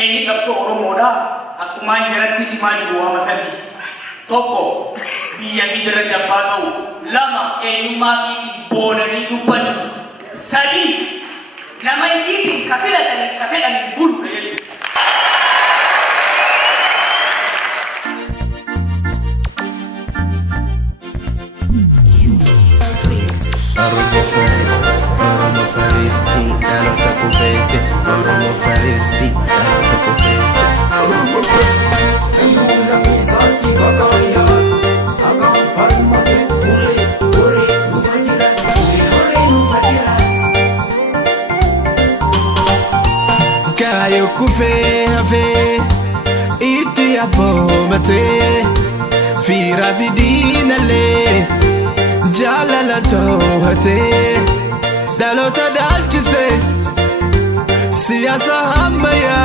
Ini kapso Oromo dah. Aku manjaran misi maju dua masali. Toko biya hidra dapat tahu. Lama ini mati bola itu pun sadi. Nama ini kapela bulu dia. Oromo faristi, dalam takubete. Oromo faristi, dalam takubete. Oromo faristi. Semua misati kakaya, agam farmate ure nufajirat, ure nufajirat. Kayo kufe ave, iti abomate, fira vidinale. Jalala tohate dalota dalchise siyasa hamaya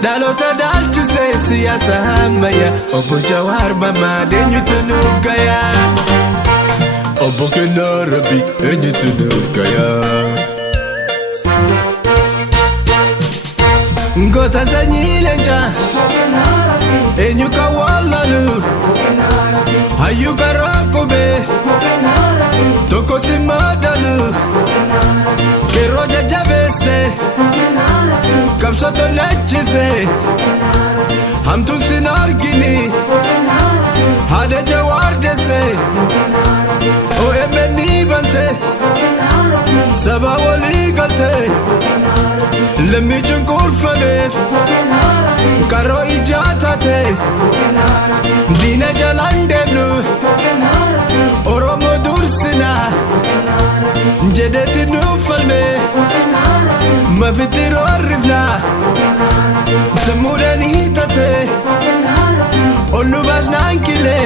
dalota dalchise siyasa hamaya Obbo Jawar mama denyutunuf gaya Obbo Kennaa Rabbii denyutunuf gaya Ngota sanyi lenja enyuka wallalu hayu karakobe toko simadalu kero jajabese kapsoto nachise hamtun sinargini hade jawar dese o emeni bante saba wali galte lemmi chunkurfane karo ijatate dina jalandenu Oromo dursina jedeti nufalme mafitiro arrifna samudani tate ollu basnankile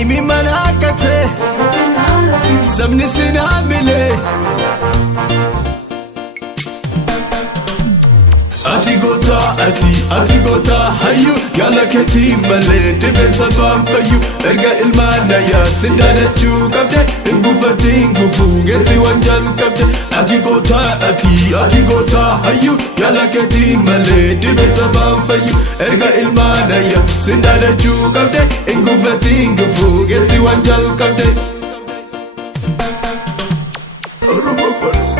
imi manakate sabni sinamile ati gota hayu yalla keti male dibesa bamfayu erga ilmana ya sindana chu kabde ingufati ingufu gesi wanjal kabde ati gota hayu yalla keti male dibesa bamfayu erga ilmana ya sindana chu kabde ingufati ingufu gesi wanjal kabde Oromo first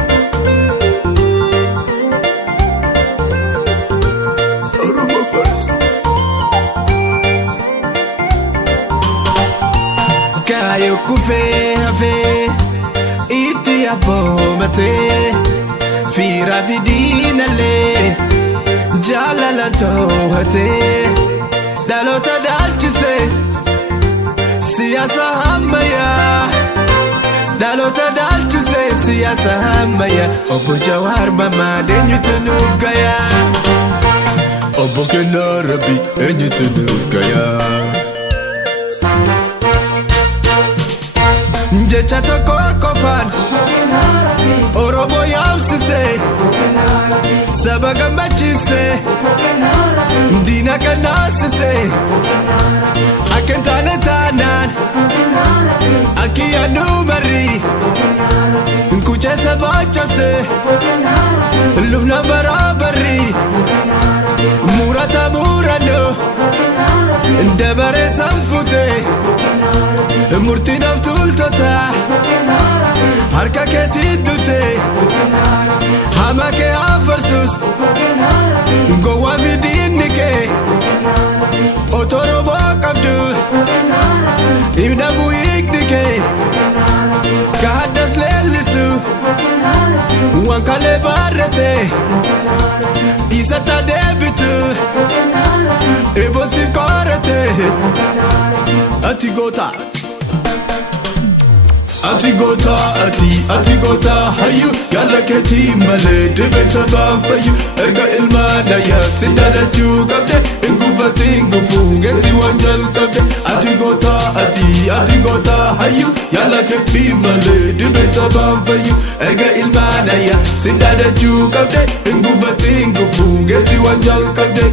Kayo kufe ave iti abomate fira vidinale jalala tohate dalota dalchise siyasa hamaya dalota dalchise siyasa hamaya Obbo Jawar mama denyutunuf gaya Obbo Kennaa Rabbii denyutunuf gaya Jecha toko kofan Oromo yamsise Saba gambachise Dina kanasise Akentane tanan Aki anumari Nkuche saba chapse Lufna barabari Murata murano Dabare sanfute Murti naftul tota Harka keti dute Hama ke afarsus Gowa vidini ke Otoro bakabdu Ibna buik ke Kahadas lelisu Wankale barrete Isata devitu Ebo sikorete Ati gota hayu yalla keti male dibesa bamfayu erga ilmana ya sindana chu kabde ingufati ingufu gesi wanjal kabde ati gota hayu yalla keti male dibesa bamfayu erga ilmana ya sindana chu kabde ingufati ingufu gesi wanjal kabde